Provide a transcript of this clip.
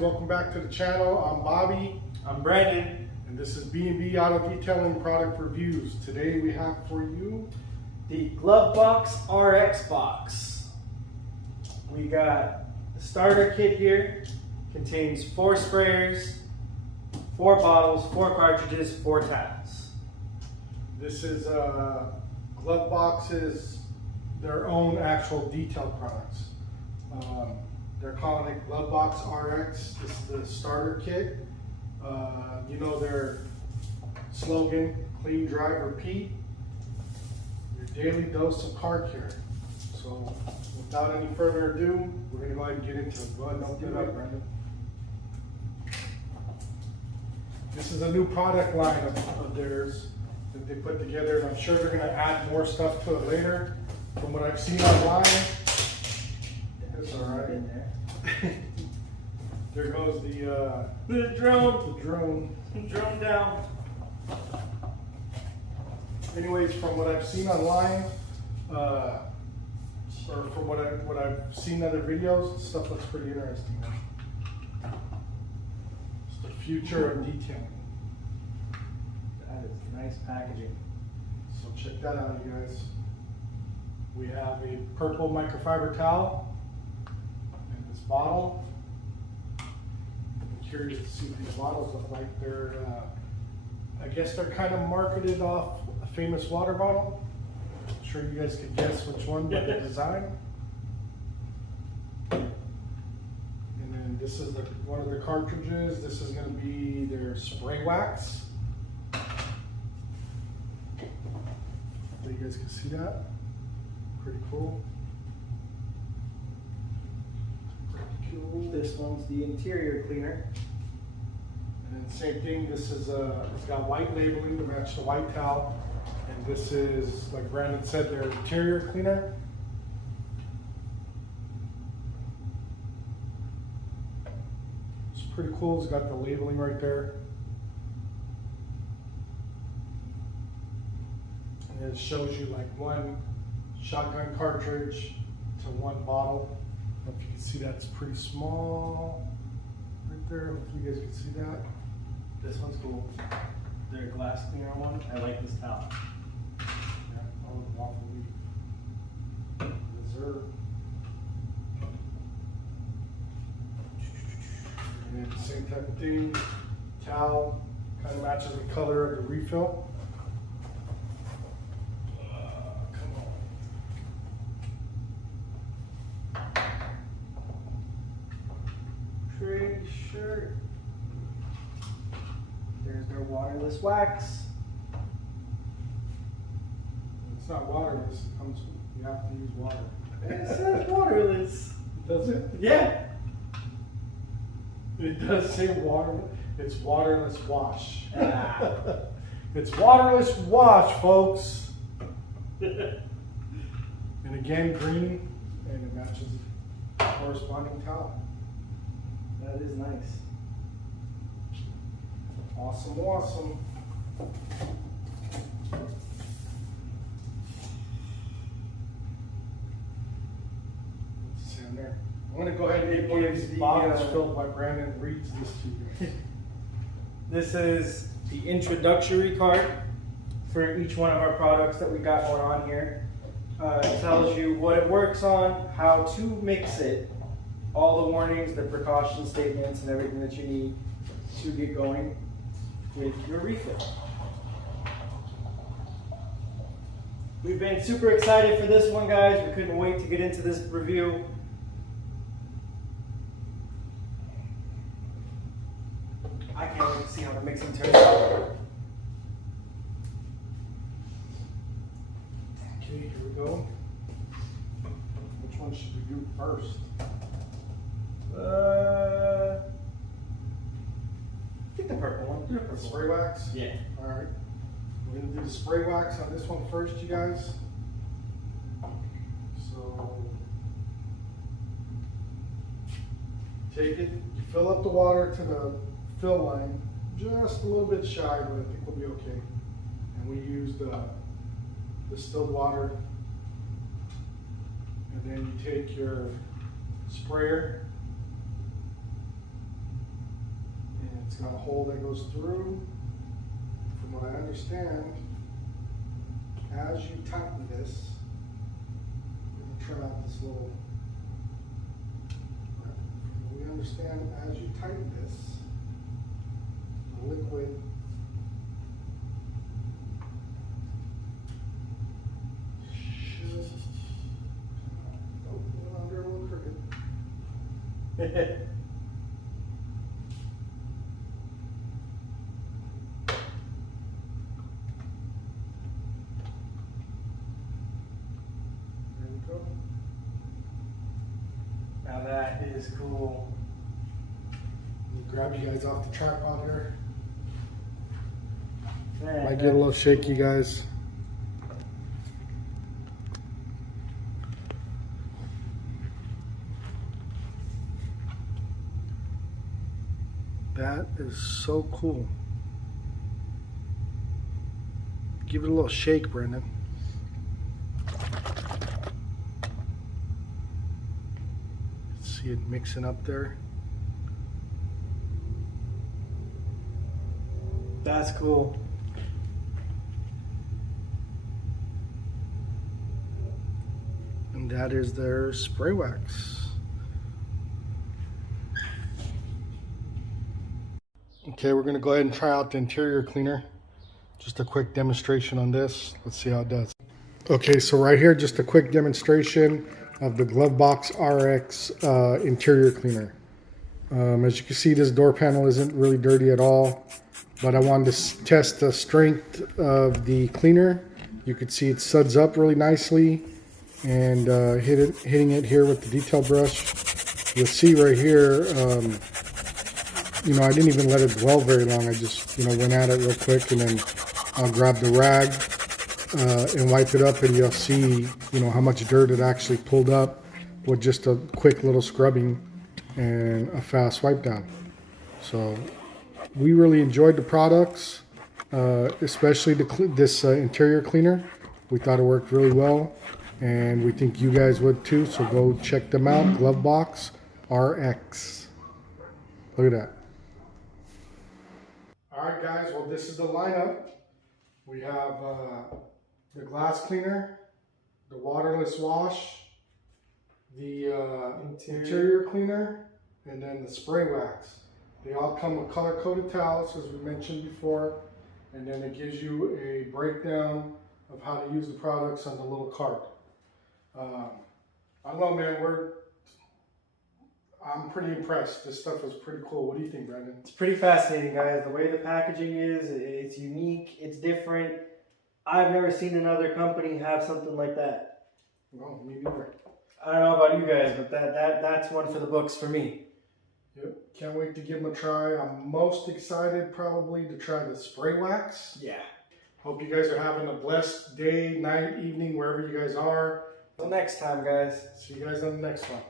welcome back to the channel. I'm Bobby. I'm Brandon. And this is B&B Auto Detailing Product Reviews. Today we have for you the Glovebox RX box. We got the starter kit here. Contains 4 sprayers, 4 bottles, 4 cartridges, 4 towels. This is Glovebox's their own actual detail products. They're calling it Glovebox RX. This is the starter kit. You know their slogan, clean, dry, repeat. Your daily dose of car care. So without any further ado, we're going to go ahead and get into it. Go ahead and open it up, Brandon. This is a new product line of theirs that they put together, and I'm sure they're going to add more stuff to it later. From what I've seen online, it's all right. In there. There goes the drone. drone Down. Anyways, from what I've seen online, or from what I've seen in other videos, stuff looks pretty interesting. It's the future of detailing. That is nice packaging. So check that out, you guys. We have a purple microfiber towel in this bottle. I'm curious to see what these bottles look like. They're, I guess they're kind of marketed off a famous water bottle. I'm sure you guys could guess which one by the design. And then this is one of the cartridges. This is going to be their spray wax. So you guys can see that. Pretty cool. This one's the interior cleaner. And then same thing, this is it's got white labeling to match the white towel. And this is, like Brandon said, their interior cleaner. It's pretty cool, it's got the labeling right there. And it shows you like one shotgun cartridge to one bottle. I don't know if you can see that, it's pretty small right there. Hopefully you guys can see that. This one's cool. Their glass cleaner one. I like this towel. Yeah, all the waffle wheat. Reserve. And then the same type of thing. Towel kind of matches the color of the refill. Pretty sure. There's their waterless wax. It's not waterless, it comes, you have to use water. It says waterless. Does it? Yeah. It does say water. It's waterless wash. Ah. It's waterless wash, folks. And again, green, and it matches the corresponding towel. That is nice. Awesome, awesome. Let's see in there. I'm going to go ahead and get one of these bottles filled by Brandon reads this to you guys. This is the introductory card for each one of our products that we got going on here. It tells you what it works on, how to mix it, all the warnings, the precaution statements, and everything that you need to get going with your refill. We've been super excited for this one, guys. We couldn't wait to get into this review. I can't wait to see how the mixing turns out. Okay, here we go. Which one should we do first? I think the purple one. Do the The purple spray one. wax? Yeah. Alright. We're going to do the spray wax on this one first, you guys. So, take it, you fill up the water to the fill line, just a little bit shy, but I think we'll be okay. And we used distilled water. And then you take your sprayer It's got a hole that goes through. From what I understand, as you tighten this, I'm going to trim out this little. We understand as you tighten this, the liquid should. Oh, went under a little crooked. There we go. Now that is cool. Grab you guys off the tripod here. Man, Might get a little shaky, guys. That is so cool. Give it a little shake, Brendan. See it mixing up there. That's cool. And that is their spray wax. Okay, we're gonna go ahead and try out the interior cleaner. Just a quick demonstration on this. Let's see how it does. Okay, so right here, just a quick demonstration of the Glovebox RX interior cleaner. As you can see, this door panel isn't really dirty at all, but I wanted to test the strength of the cleaner. You can see it suds up really nicely, and hitting it here with the detail brush. You'll see right here, you know, I didn't even let it dwell very long. I just, you know, went at it real quick, and then I'll grab the rag and wipe it up, and you'll see, you know, how much dirt it actually pulled up with just a quick little scrubbing and a fast wipe down. So we really enjoyed the products, especially this interior cleaner. We thought it worked really well, and we think you guys would too. So go check them out. Glovebox RX. Look at that. All right, guys. Well, this is the lineup. We have the glass cleaner, the waterless wash, the interior cleaner, and then the spray wax. They all come with color-coded towels, as we mentioned before, and then it gives you a breakdown of how to use the products on the little cart. I don't know, man. I'm pretty impressed. This stuff is pretty cool. What do you think, Brandon? It's pretty fascinating, guys. The way the packaging is, it's unique, it's different. I've never seen another company have something like that. No, me neither. I don't know about you guys, but that's one for the books for me. Yep. Can't wait to give them a try. I'm most excited probably to try the spray wax. Yeah. Hope you guys are having a blessed day, night, evening, wherever you guys are. Till next time, guys. See you guys on the next one.